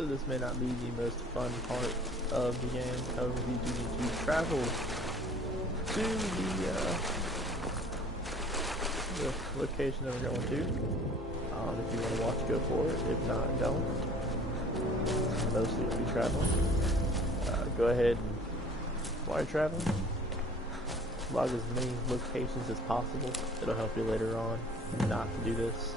So this may not be the most fun part of the game. However, we do need to travel to the location that we're going to. If you want to watch, go for it. If not, don't. Mostly if you're traveling. Go ahead and, while you're traveling, log as many locations as possible. It'll help you later on not to do this.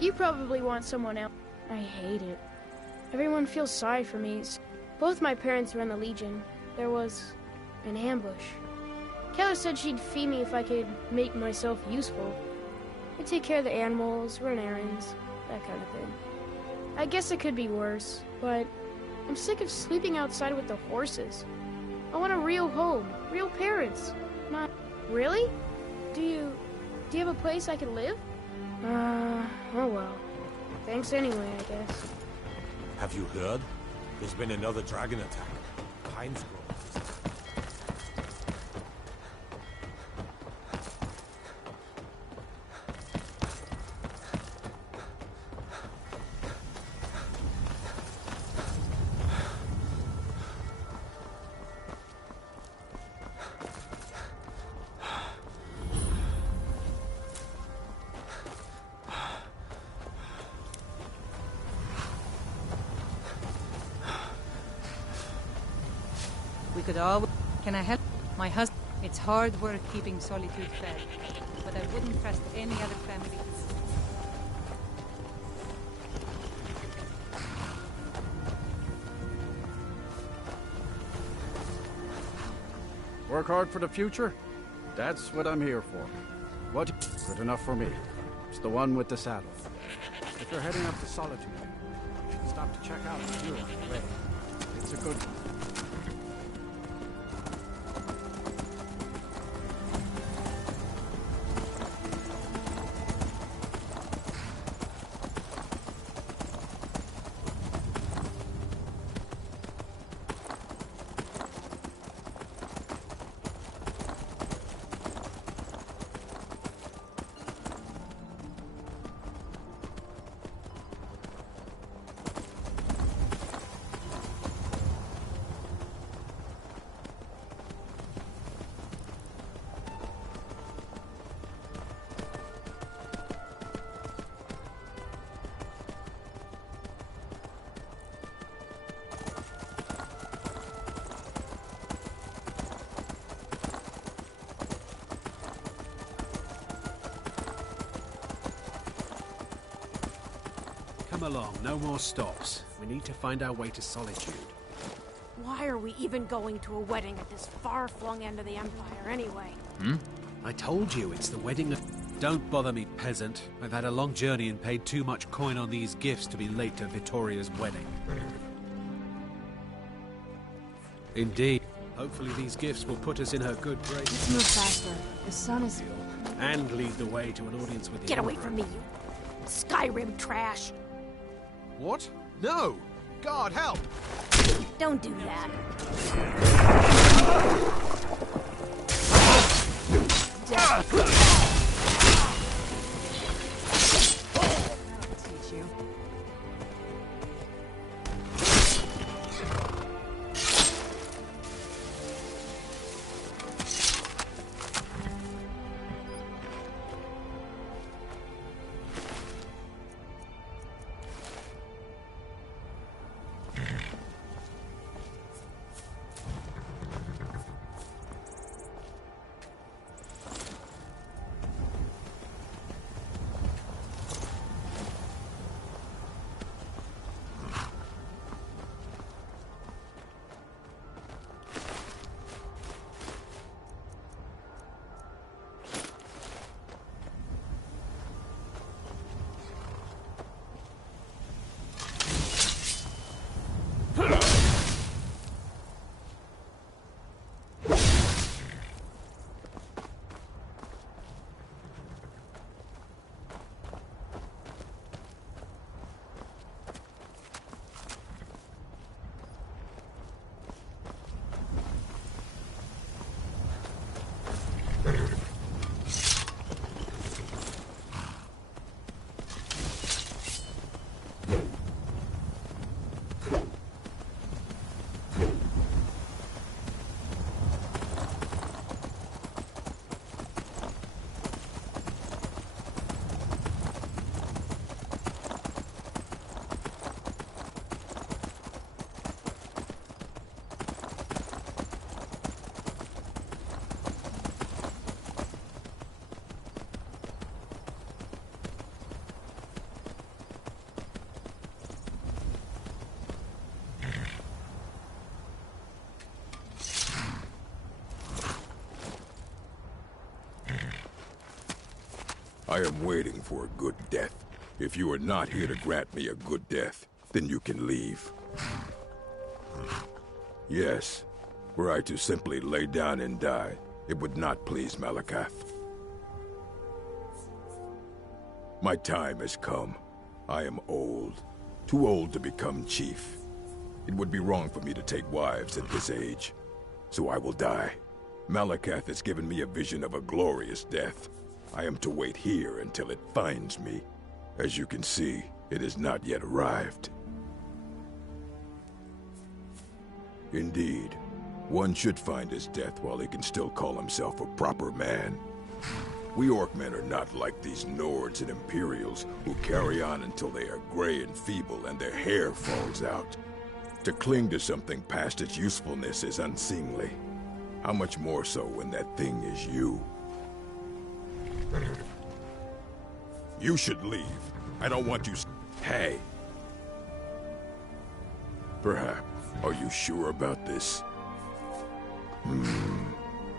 You probably want someone else. I hate it. Everyone feels sorry for me. Both my parents were in the Legion. There was an ambush. Keller said she'd feed me if I could make myself useful. I'd take care of the animals, run errands, that kind of thing. I guess it could be worse, but I'm sick of sleeping outside with the horses. I want a real home, real parents. Not really? Do you have a place I can live? Oh well. Thanks anyway, I guess. Have you heard? There's been another dragon attack. Pines Grove. We could always... Can I help? My husband... It's hard work keeping Solitude fed, but I wouldn't trust any other family. Work hard for the future? That's what I'm here for. What? Good enough for me. It's the one with the saddle. If you're heading up to Solitude, you should stop to check out the view on the way. It's a good one. Come along, no more stops. We need to find our way to Solitude. Why are we even going to a wedding at this far-flung end of the Empire, anyway? I told you, it's the wedding of... Don't bother me, peasant. I've had a long journey and paid too much coin on these gifts to be late to Vittoria's wedding. Indeed. Hopefully these gifts will put us in her good graces. Let's move faster. The sun is... And lead the way to an audience with the Get away Emperor. from me, you Skyrim trash! What? No! God, help! Don't do that. Teach you. I am waiting for a good death. If you are not here to grant me a good death, then you can leave. Yes, were I to simply lay down and die, it would not please Malakath. My time has come. I am old. Too old to become chief. It would be wrong for me to take wives at this age. So I will die. Malakath has given me a vision of a glorious death. I am to wait here until it finds me. As you can see, it has not yet arrived. Indeed, one should find his death while he can still call himself a proper man. We Orcmen are not like these Nords and Imperials who carry on until they are gray and feeble and their hair falls out. To cling to something past its usefulness is unseemly. How much more so when that thing is you? You should leave. I don't want you... Hey. Perhaps. Are you sure about this?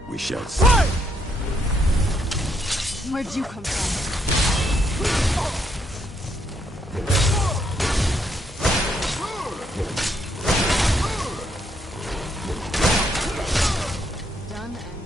We shall see. Where'd you come from? Done and...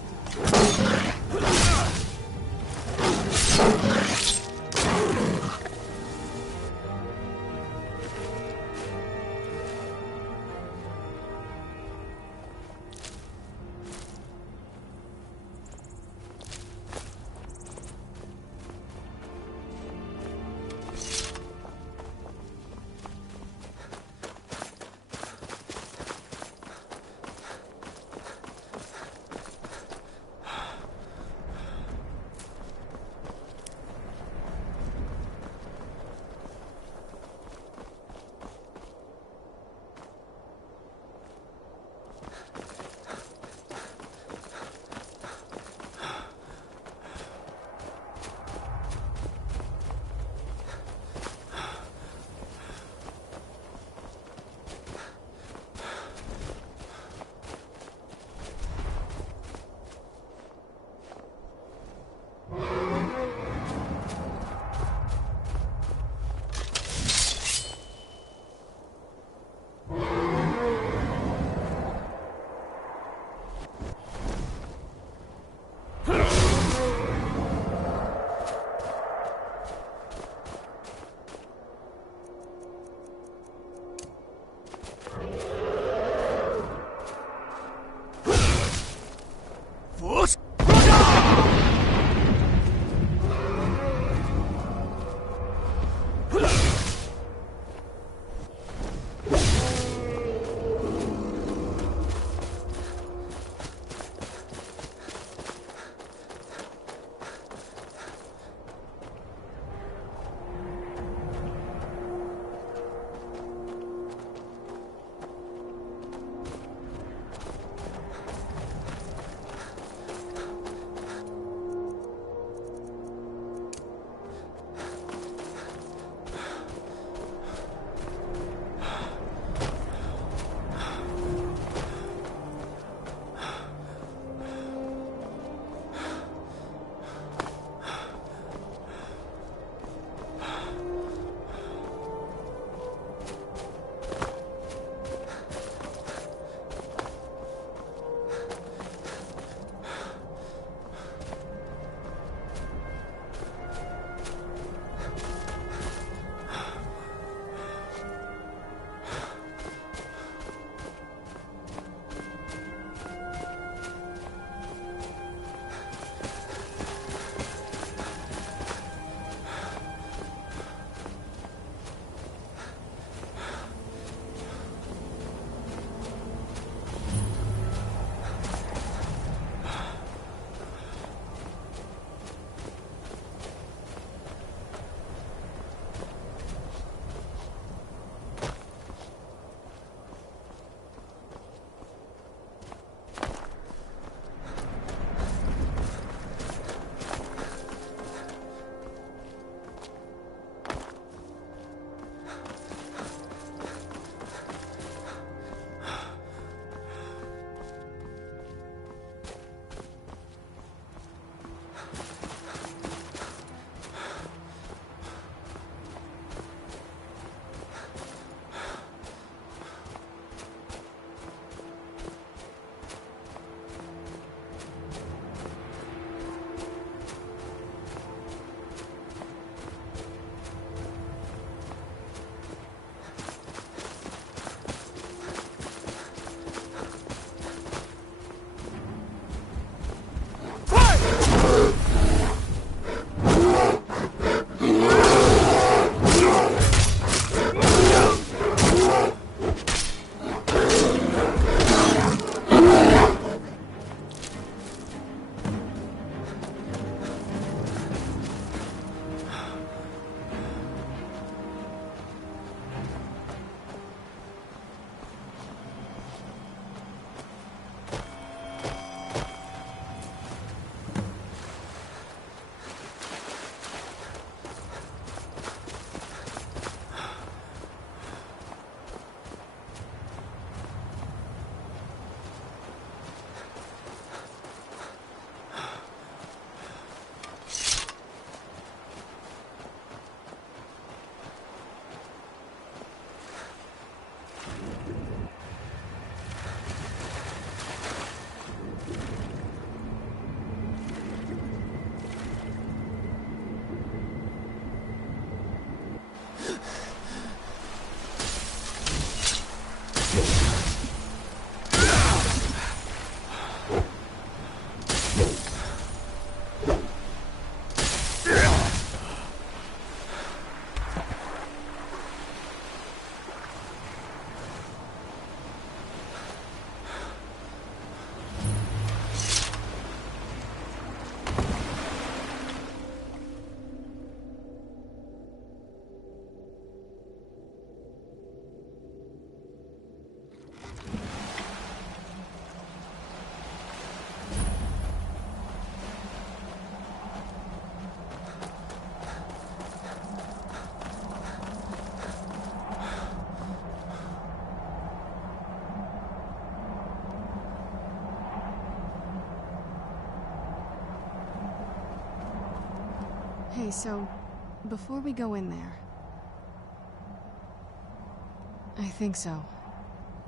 Hey, so, before we go in there... I think so.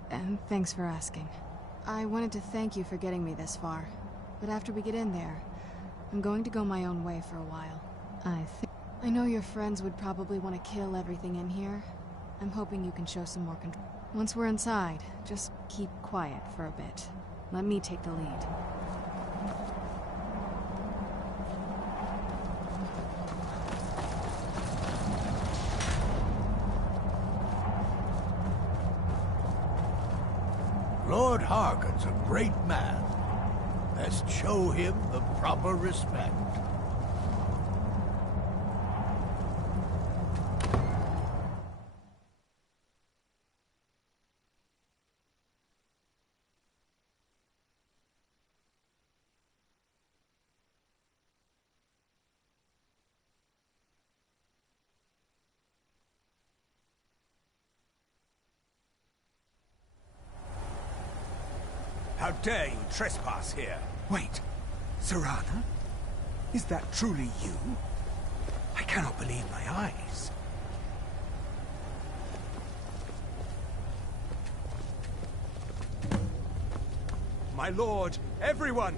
And thanks for asking. I wanted to thank you for getting me this far. But after we get in there, I'm going to go my own way for a while. I know your friends would probably want to kill everything in here. I'm hoping you can show some more control. Once we're inside, just keep quiet for a bit. Let me take the lead. Lord Harkon's a great man. Let's show him the proper respect. How dare you trespass here? Wait, Serana? Is that truly you? I cannot believe my eyes. My lord, everyone!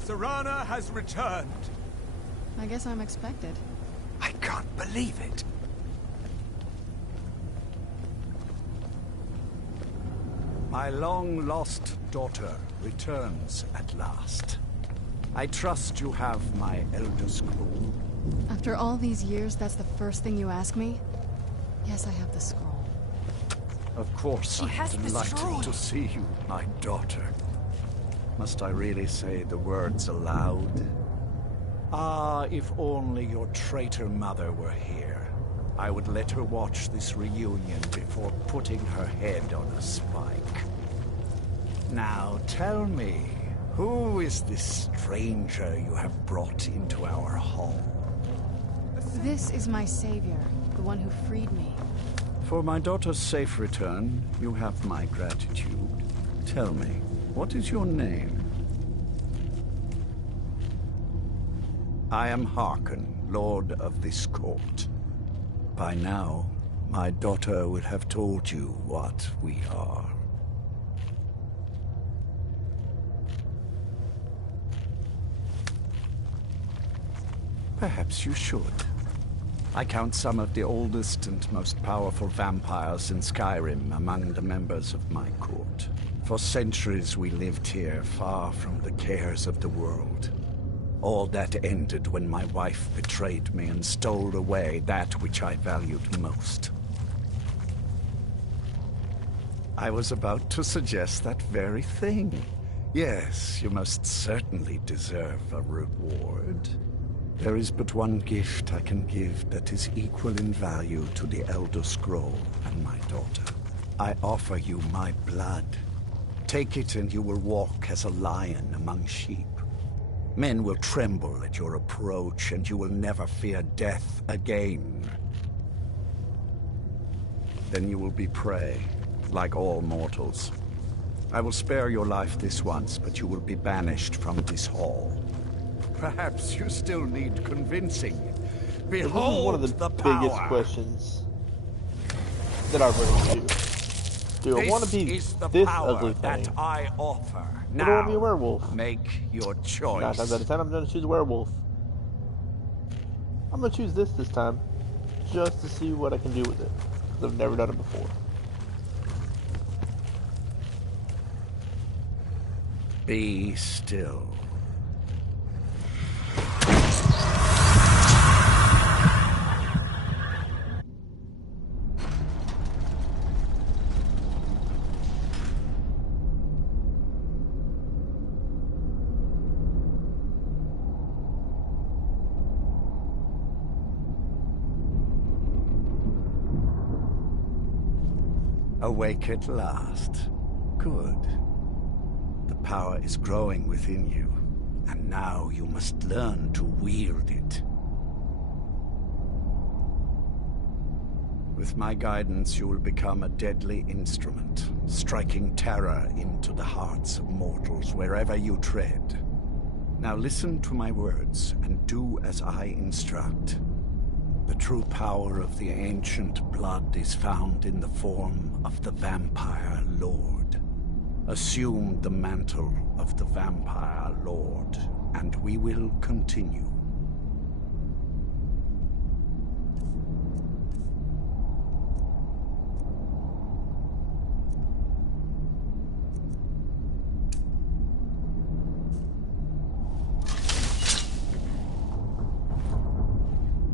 Serana has returned. I guess I'm expected. I can't believe it. My long-lost daughter returns at last. I trust you have my Elder Scroll. After all these years, that's the first thing you ask me? Yes, I have the scroll. Of course, I'm delighted to see you, my daughter. Must I really say the words aloud? Ah, if only your traitor mother were here. I would let her watch this reunion before putting her head on a spike. Now tell me, who is this stranger you have brought into our hall? This is my savior, the one who freed me. For my daughter's safe return, you have my gratitude. Tell me, what is your name? I am Harkon, Lord of this court. By now, my daughter will have told you what we are. Perhaps you should. I count some of the oldest and most powerful vampires in Skyrim among the members of my court. For centuries we lived here, far from the cares of the world. All that ended when my wife betrayed me and stole away that which I valued most. I was about to suggest that very thing. Yes, you most certainly deserve a reward. There is but one gift I can give that is equal in value to the Elder Scroll and my daughter. I offer you my blood. Take it and you will walk as a lion among sheep. Men will tremble at your approach, and you will never fear death again. Then you will be prey, like all mortals. I will spare your life this once, but you will be banished from this hall. Perhaps you still need convincing. Behold, this is one of the biggest questions that I've run into. Do I want to be this ugly thing? That I offer. Or do I want to be a werewolf? Make your choice. 9 times out of 10, I'm going to choose a werewolf. I'm going to choose this time, just to see what I can do with it, because I've never done it before. Be still. Awake at last. Good. The power is growing within you, and now you must learn to wield it. With my guidance, you will become a deadly instrument, striking terror into the hearts of mortals wherever you tread. Now listen to my words and do as I instruct. The true power of the ancient blood is found in the form of the Vampire Lord. Assume the mantle of the Vampire Lord, and we will continue.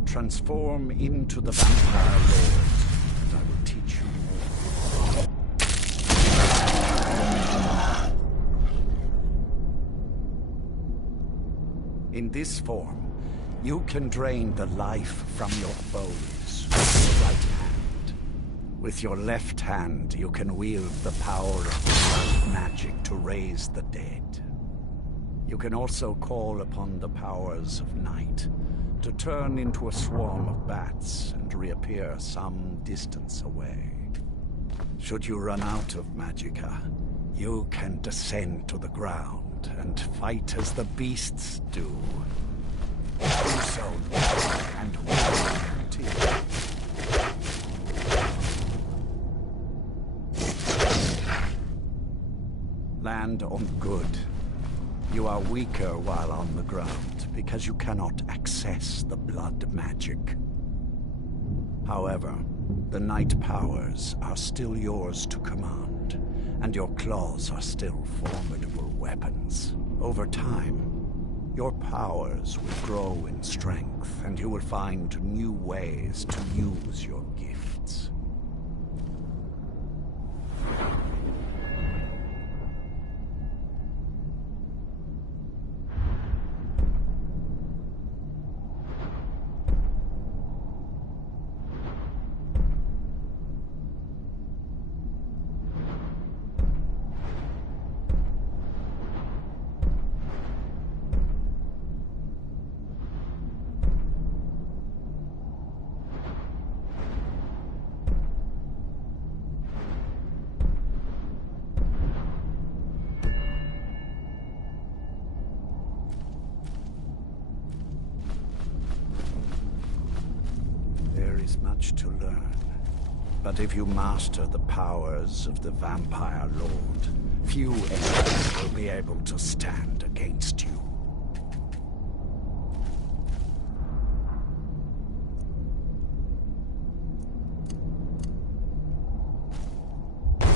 Transform into the Vampire Lord, and I will teach you more. In this form, you can drain the life from your foes with your right hand. With your left hand, you can wield the power of blood magic to raise the dead. You can also call upon the powers of night to turn into a swarm of bats and reappear some distance away. Should you run out of magicka, you can descend to the ground and fight as the beasts do. Do so, and we will continue. Land on good. You are weaker while on the ground, because you cannot access the blood magic. However, the night powers are still yours to command, and your claws are still formidable weapons. Over time, your powers will grow in strength, and you will find new ways to use your gifts. Much to learn. But if you master the powers of the Vampire Lord, few enemies will be able to stand against you. There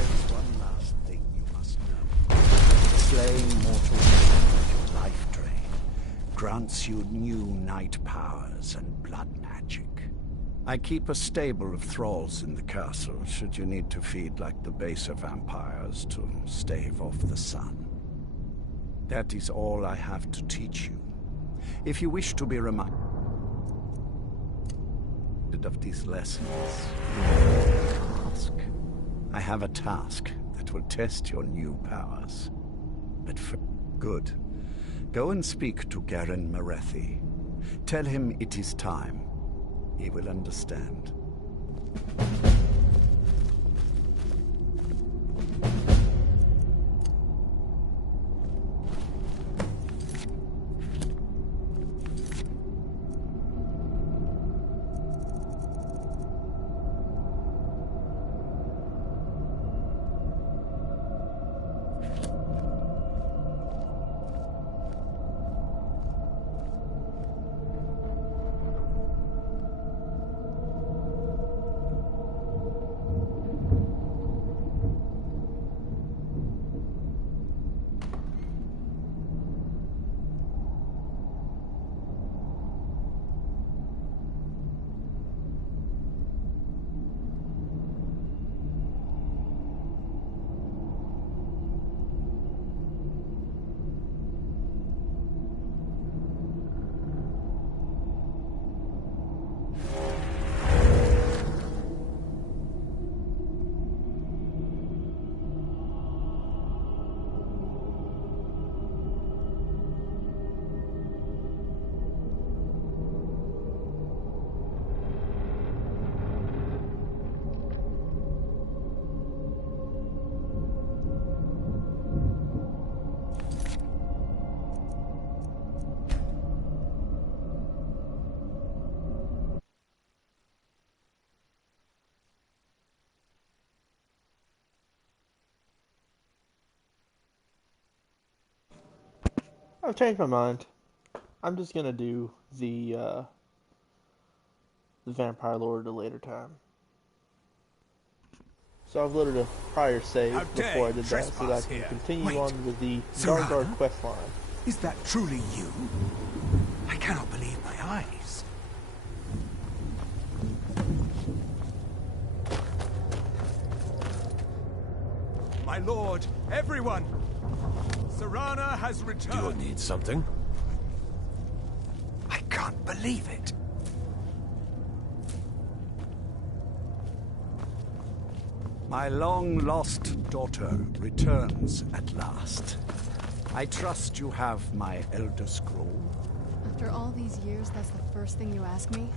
is one last thing you must know. Slaying mortal men with your life drain grants you new night powers and blood magic. I keep a stable of thralls in the castle, should you need to feed like the baser vampires to stave off the sun. That is all I have to teach you. If you wish to be reminded of these lessons, ask. I have a task that will test your new powers. But for good, go and speak to Garen Marethi. Tell him it is time. He will understand. I've changed my mind. I'm just gonna do the Vampire Lord at a later time. So I've loaded a prior save before I did that so that I can continue on with the dawnguard quest line. Is that truly you? I cannot believe my eyes. My lord, everyone! Serana has returned. Do you need something? I can't believe it. My long-lost daughter returns at last. I trust you have my Elder Scroll. After all these years, that's the first thing you ask me?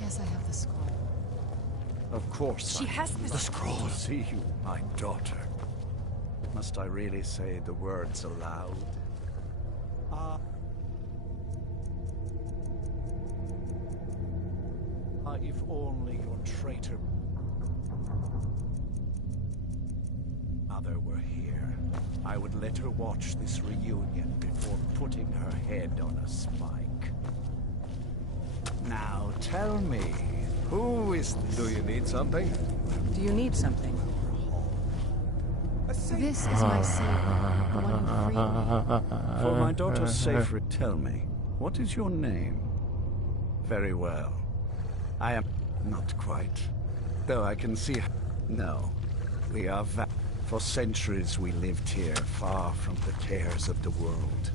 Yes, I have the scroll. Of course. She has the scroll. To see you, my daughter. Must I really say the words aloud? If only your traitor mother were here, I would let her watch this reunion before putting her head on a spike. Now tell me, who is this? Do you need something? Do you need something? This is my savior, the one who freed me. For my daughter's safety, tell me, what is your name? Very well. I am not quite, though I can see. No, we are for centuries we lived here, far from the cares of the world.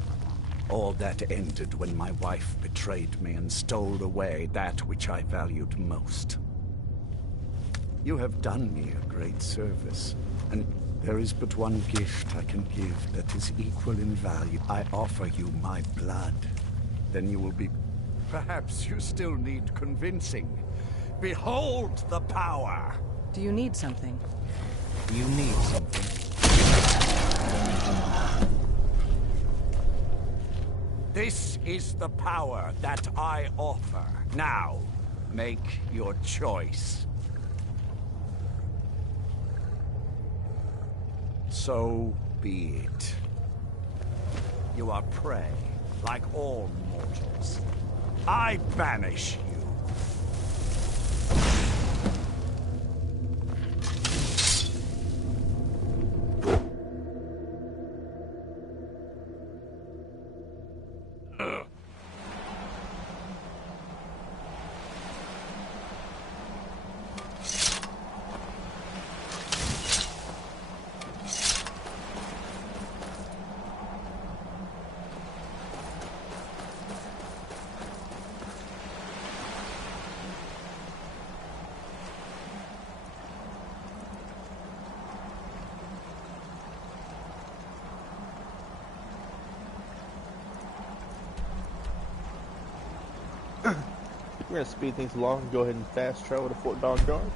All that ended when my wife betrayed me and stole away that which I valued most. You have done me a great service, and there is but one gift I can give that is equal in value. I offer you my blood. Then you will be... Perhaps you still need convincing. Behold the power! Do you need something? You need something. This is the power that I offer. Now, make your choice. So be it. You are prey, like all mortals. I banish you. We're going to speed things along and go ahead and fast travel to Fort Dawnguard.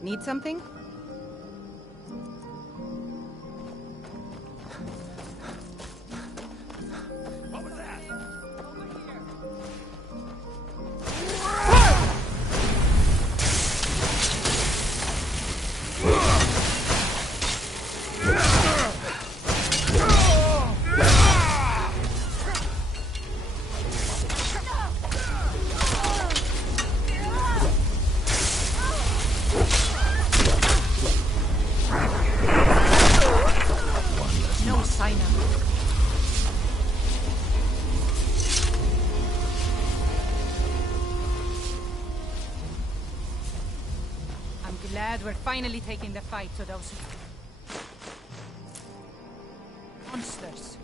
Need something? What was that? glad we're finally taking the fight to those monsters.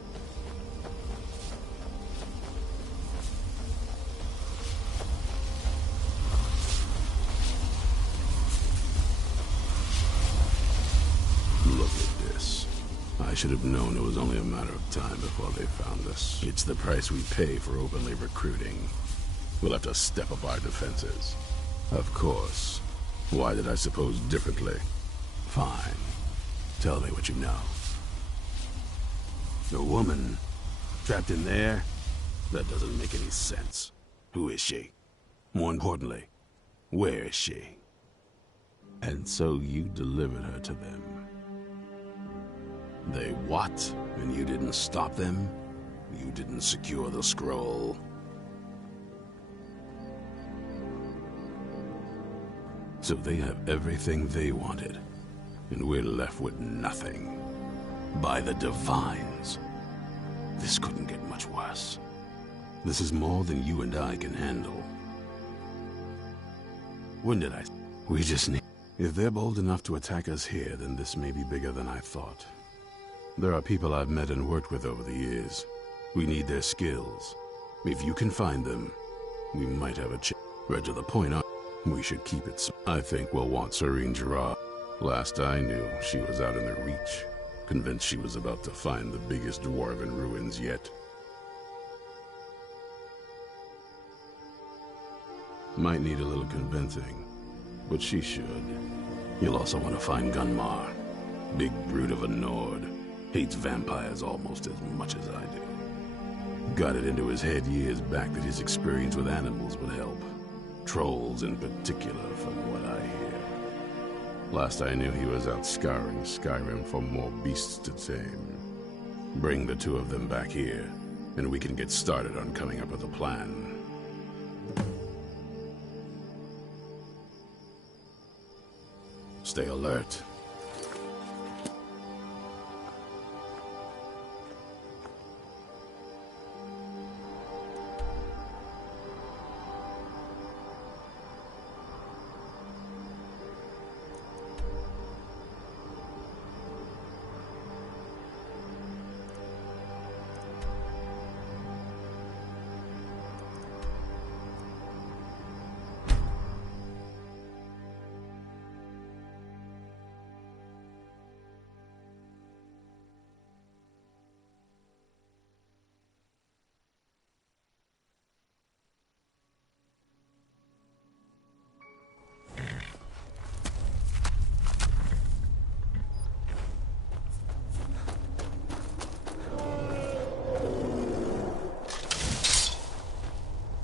Look at this. I should have known it was only a matter of time before they found us. It's the price we pay for openly recruiting. We'll have to step up our defenses. Of course. Why did I suppose differently? Fine. Tell me what you know. A woman? Trapped in there? That doesn't make any sense. Who is she? More importantly, where is she? And so you delivered her to them. They what? And you didn't stop them? You didn't secure the scroll? So they have everything they wanted, and we're left with nothing. By the Divines. This couldn't get much worse. This is more than you and I can handle. When did I... We just need... If they're bold enough to attack us here, then this may be bigger than I thought. There are people I've met and worked with over the years. We need their skills. If you can find them, we might have a chance. Right to the point, we should keep it. I think we'll want Serene Gerard. Last I knew, she was out in the Reach, convinced she was about to find the biggest dwarven ruins yet. Might need a little convincing, but she should. You'll also want to find Gunmar. Big brute of a Nord. Hates vampires almost as much as I do. Got it into his head years back that his experience with animals would help. Trolls in particular, from what I hear. Last I knew, he was out scouring Skyrim for more beasts to tame. Bring the two of them back here, and we can get started on coming up with a plan. Stay alert.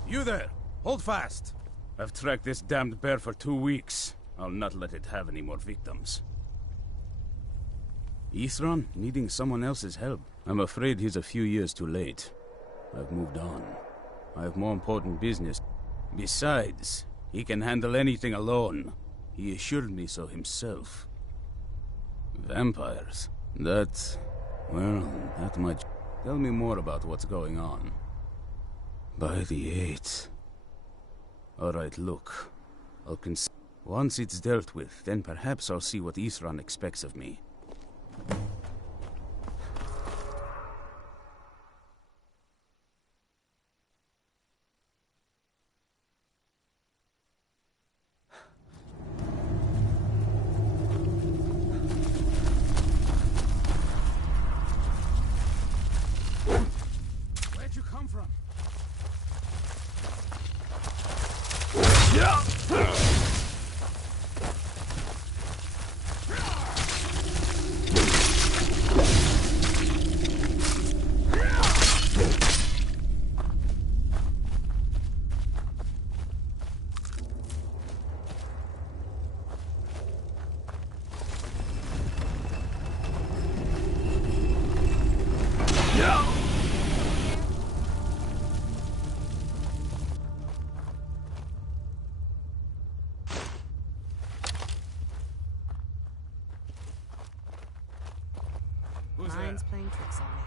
You there! Hold fast! I've tracked this damned bear for 2 weeks. I'll not let it have any more victims. Ithran needing someone else's help. I'm afraid he's a few years too late. I've moved on. I have more important business. Besides, he can handle anything alone. He assured me so himself. Vampires? That might... Tell me more about what's going on. By the 8th. Alright, look. Once it's dealt with, then perhaps I'll see what Ithran expects of me. Where'd you come from? Mine's playing tricks on me.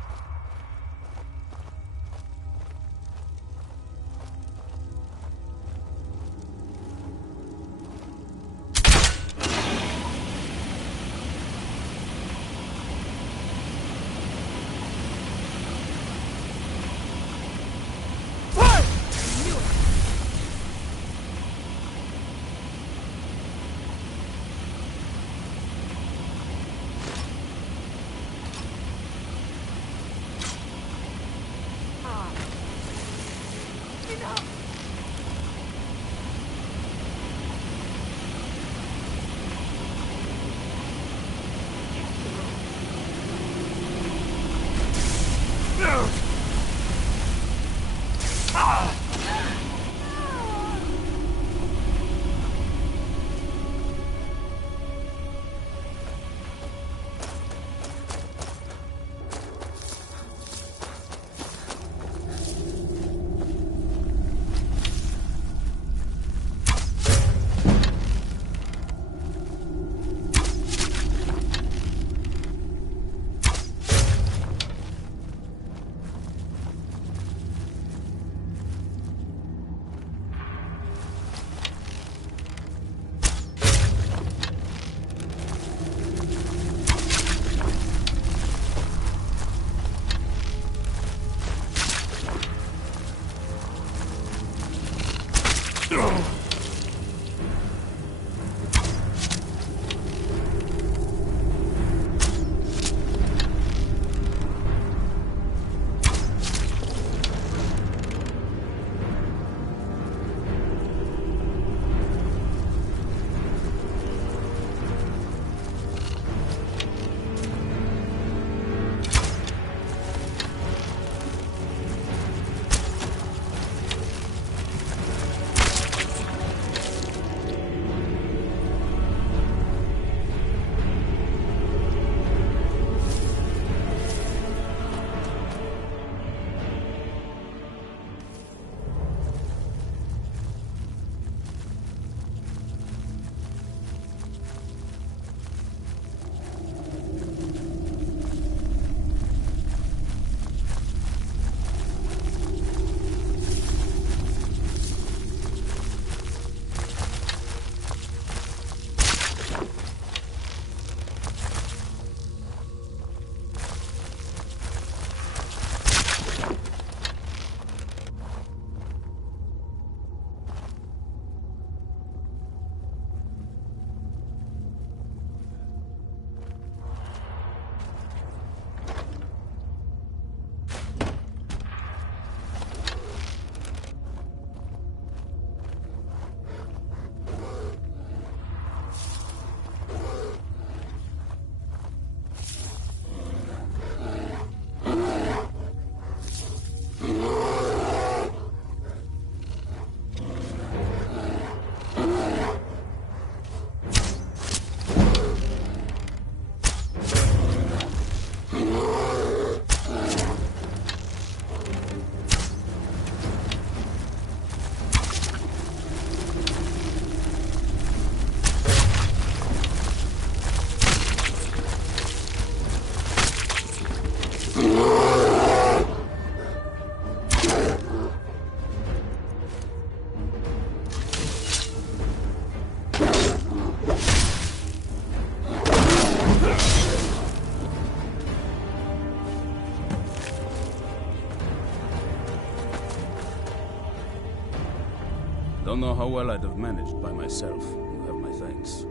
Don't know how well I'd have managed by myself. You have my thanks.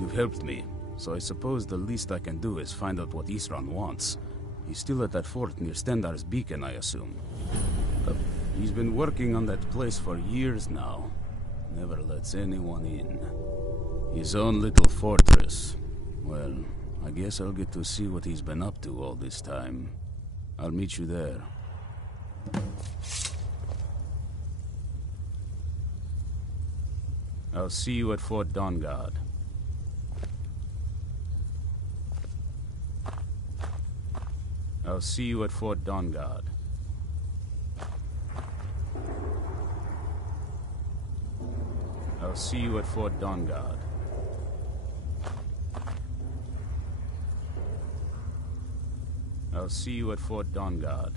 You've helped me, so I suppose the least I can do is find out what Isran wants. He's still at that fort near Stendar's beacon, I assume. He's been working on that place for years now. Never lets anyone in. His own little fortress. Well, I guess I'll get to see what he's been up to all this time. I'll meet you there. I'll see you at Fort Dawnguard. I'll see you at Fort Dawnguard. I'll see you at Fort Dawnguard. I'll see you at Fort Dawnguard.